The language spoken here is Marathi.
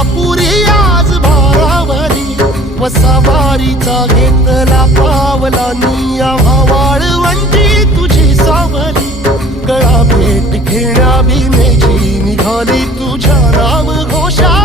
तुळजापुरी आज भारावरी वसावारीचा घेतला पावलांनी आम्हा वाळवंटी तुझी सावली गळा भेट घेण्या भीमेची निघाली तुझ्या नाम घोषा